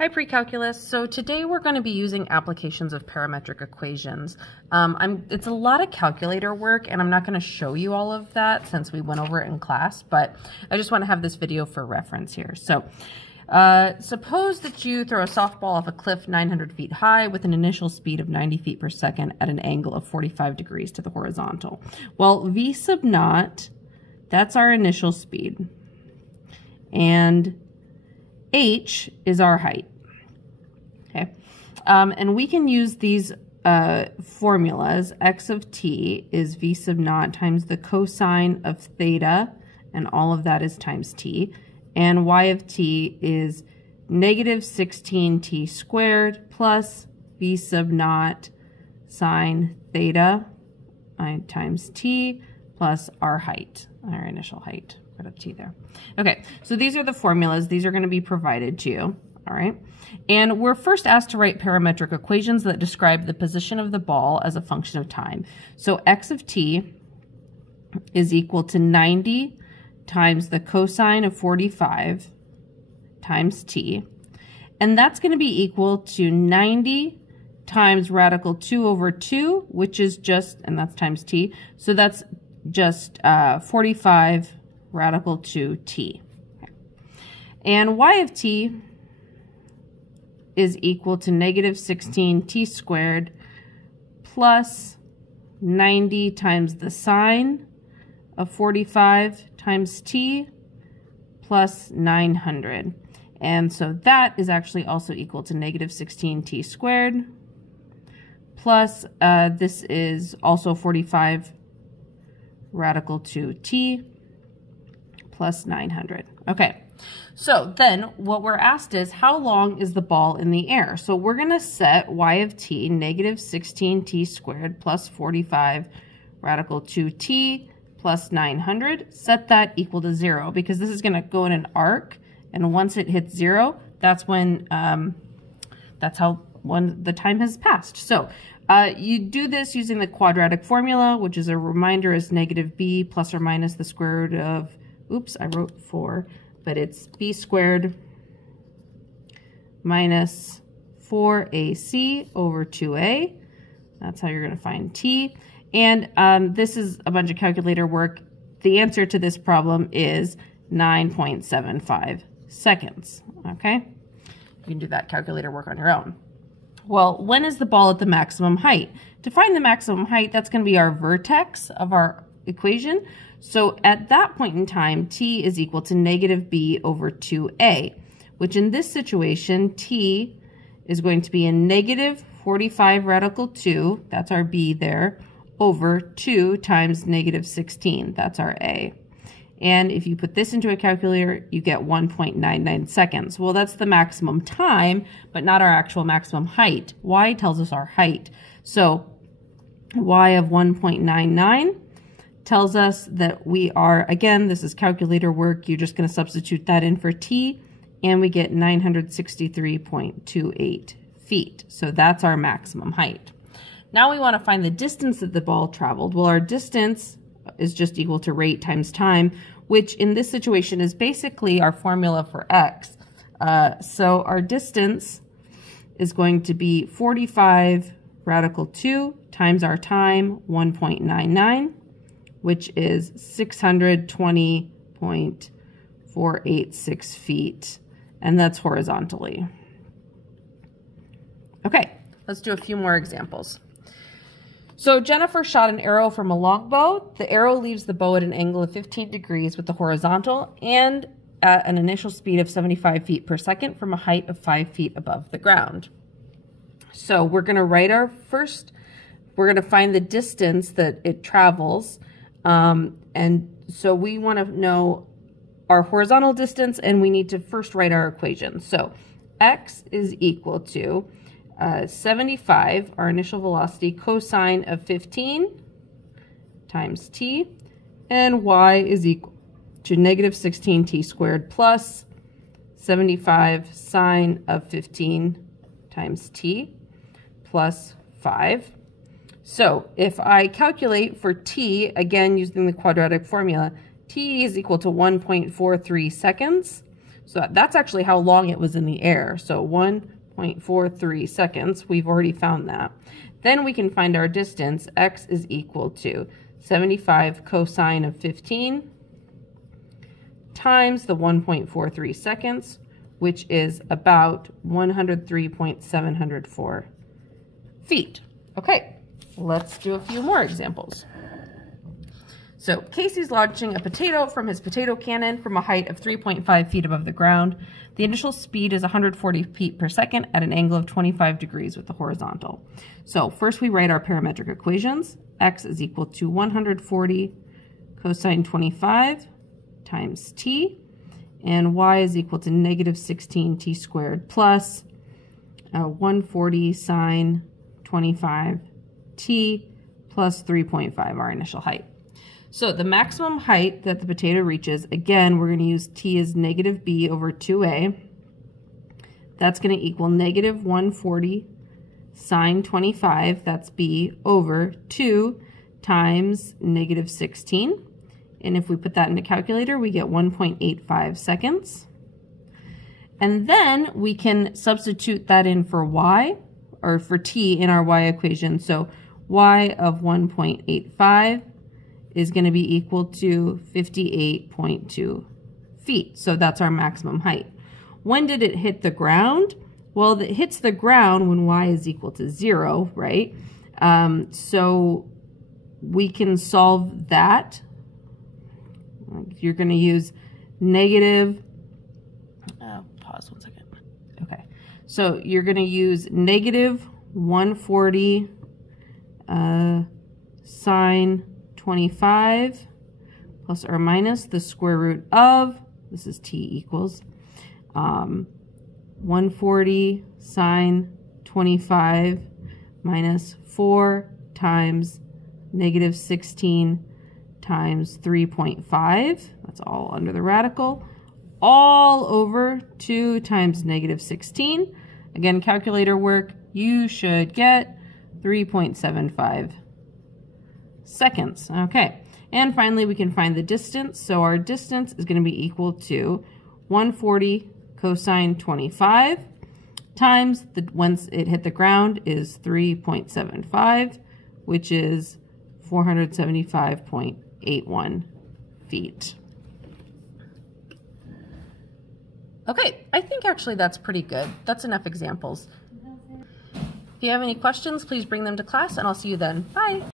Hi pre-calculus. So today we're going to be using applications of parametric equations. It's a lot of calculator work and I'm not going to show you all of that since we went over it in class, but I just want to have this video for reference here. So suppose that you throw a softball off a cliff 900 feet high with an initial speed of 90 feet per second at an angle of 45 degrees to the horizontal. Well, v sub naught, that's our initial speed, and h is our height. Okay, and we can use these formulas. X of t is v sub naught times the cosine of theta, and all of that is times t, and y of t is negative 16t squared plus v sub naught sine theta times t plus our height, our initial height. Put a t there. Okay, so these are the formulas. These are going to be provided to you. All right, and we're first asked to write parametric equations that describe the position of the ball as a function of time. So x of t is equal to 90 times the cosine of 45 times t, and that's going to be equal to 90 times radical 2 over 2, which is just, and that's times t, so that's just 45 radical 2t. Okay. And y of t is equal to negative 16t squared plus 90 times the sine of 45 times t plus 900. And so that is actually also equal to negative 16t squared plus this is also 45 radical 2t plus 900. Okay, so then what we're asked is how long is the ball in the air? So we're going to set y of t negative 16t squared plus 45 radical 2t plus 900. Set that equal to 0 because this is going to go in an arc, and once it hits 0, that's when the time has passed. So you do this using the quadratic formula, which is a reminder is negative b plus or minus the square root of, oops, I wrote 4, but it's b squared minus 4ac over 2a. That's how you're going to find t. And this is a bunch of calculator work. The answer to this problem is 9.75 seconds. Okay? You can do that calculator work on your own. Well, when is the ball at the maximum height? To find the maximum height, that's going to be our vertex of our equation. So at that point in time, t is equal to negative b over 2a, which in this situation, t is going to be a negative 45 radical 2, that's our b there, over 2 times negative 16, that's our a. And if you put this into a calculator, you get 1.99 seconds. Well, that's the maximum time, but not our actual maximum height. Y tells us our height. So y of 1.99 tells us that we are, again, this is calculator work. You're just going to substitute that in for t, and we get 963.28 feet. So that's our maximum height. Now we want to find the distance that the ball traveled. Well, our distance is just equal to rate times time, which in this situation is basically our formula for x. So our distance is going to be 45 radical 2 times our time, 1.99, which is 620.486 feet, and that's horizontally. Okay, let's do a few more examples. So Jennifer shot an arrow from a longbow. The arrow leaves the bow at an angle of 15 degrees with the horizontal and at an initial speed of 75 feet per second from a height of 5 feet above the ground. So we're going to write we're going to find the distance that it travels. And so we want to know our horizontal distance, and we need to first write our equation. So x is equal to 75, our initial velocity, cosine of 15 times t, and y is equal to negative 16t squared plus 75 sine of 15 times t plus 5. So if I calculate for t, again using the quadratic formula, t is equal to 1.43 seconds. So that's actually how long it was in the air. So 1.43 seconds, we've already found that. Then we can find our distance. X is equal to 75 cosine of 15 times the 1.43 seconds, which is about 103.704 feet. Okay, let's do a few more examples. So Casey's launching a potato from his potato cannon from a height of 3.5 feet above the ground. The initial speed is 140 feet per second at an angle of 25 degrees with the horizontal. So first we write our parametric equations. X is equal to 140 cosine 25 times t, and y is equal to negative 16 t squared plus 140 sine 25 t plus 3.5, our initial height. So the maximum height that the potato reaches, again, we're going to use t as negative b over 2a. That's going to equal negative 140 sine 25, that's b, over 2 times negative 16. And if we put that in a calculator, we get 1.85 seconds. And then we can substitute that in for y, or for t in our y equation. So y of 1.85 is going to be equal to 58.2 feet. So that's our maximum height. When did it hit the ground? Well, it hits the ground when y is equal to 0, right? So we can solve that. You're going to use negative, pause 1 second. Okay, so you're going to use negative 140 sine 25 plus or minus the square root of, this is t equals, 140 sine 25 minus 4 times negative 16 times 3.5, that's all under the radical, all over 2 times negative 16. Again, calculator work, you should get 3.75 seconds. Okay, and finally we can find the distance. So our distance is going to be equal to 140 cosine 25 times the once it hit the ground is 3.75, which is 475.81 feet. Okay, I think actually that's pretty good. That's enough examples. If you have any questions, please bring them to class, and I'll see you then. Bye.